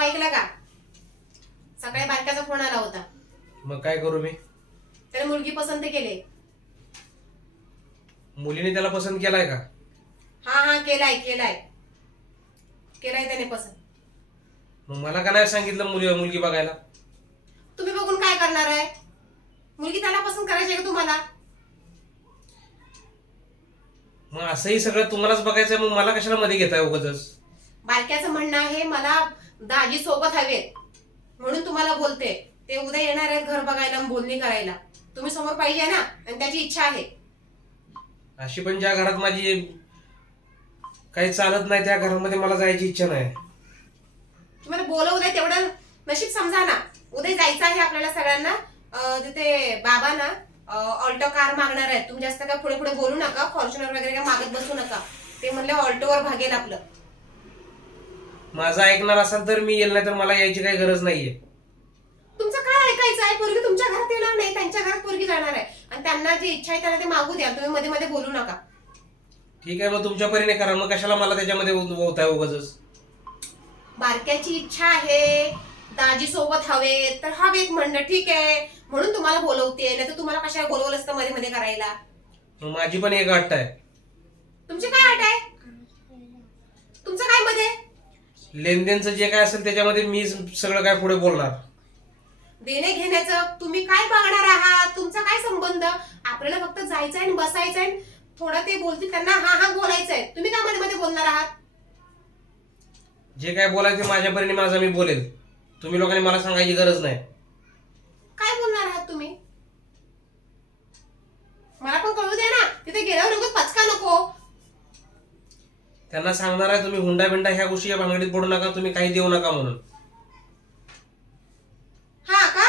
भाऊ का? सकाळी बारक्याचा फोन आला होता. मग काय करू मी? त्याने मुलगी पसंत केली. मुलीने त्याला पसंत केलाय का? हा हा केलाय केलाय. केलाय त्याने पसंत. मग मला का नाही सांगितलं मुली मुलगी बघायला? तुम्ही बघून काय करणार आहे? मुलगी त्याला पसंत करायची आहे का तुम्हाला? मग असंही सगळं तुम्हालाच बघायचं मग मला कशाला मध्ये घेताय उगाच बारक्याचं म्हणणं आहे मला दाजी सोबत हवेत म्हणून तुम्हाला बोलते. ते उद्या येणार आहेत घर बघायला बोलणी करायला. तुम्ही समोर पाहिजे ना आणि त्याची इच्छा आहे. अशी पण ज्या घरात माझी काही चालत नाही त्या घरामध्ये मला जायची इच्छा नाही. तुम्हाला बोलवलंय तेवढं नशीब समजा ना. उद्या जायचं आहे आपल्याला सगळ्यांना. अं, तिथे बाबा ना ऑल्टो कार मागणार आहेत. तुम्ही जास्त काय पुढे पुढे बोलू नका फॉर्च्युनर वगैरे काय मागत बसू नका. ते म्हणले ऑल्टोवर भागेल आपलं. माझं ऐकणार असाल तर मी येईल नाही तर मला यायची काही गरज नाहीये. तुमचं काय ऐकायचं आहे? पोरगी तुमच्या घरात येणार नाही त्यांच्या घरात पोरगी जाणार आहे. आणि त्यांना जी इच्छा आहे त्यांना ते मागू द्या. तुम्ही मध्ये मध्ये बोलू नका. ठीक आहे मग तुमच्या परीने करा. मग कशाला मला त्याच्यामध्ये होताय उगाच बारक्याची इच्छा आहे. दाजी सोबत हवे तर हवेत म्हणणं ठीक आहे. म्हणून तुम्हाला बोलवते नाही तर तुम्हाला कशाला बोलवलं असतं मध्ये मध्ये करायला? माझी पण एक अट्ट आहे तुमची काय अट आहे तुमचं काय मध्ये लेनदेनचं जे काय असेल त्याच्यामध्ये मी सगळं काय पुढे बोलणार. देणे घेण्याचं तुम्ही काय बघणार आहात? तुमचा काय संबंध? आपल्याला फक्त जायचं आहे आणि बसायचं आहे थोडं ते बोलतील त्यांना हा हा बोलायचं आहे तुम्ही काय मध्ये मध्ये बोलणार आहात? जे काय बोलायचं माझ्या परीने माझं मी बोलेल. तुम्ही लोकांनी मला सांगायची गरज नाही. त्यांना सांगणार आहे तुम्ही हुंडा बिंडा ह्या गोष्टी या भांगडीत पडू नका तुम्ही काही देऊ नका म्हणून. हा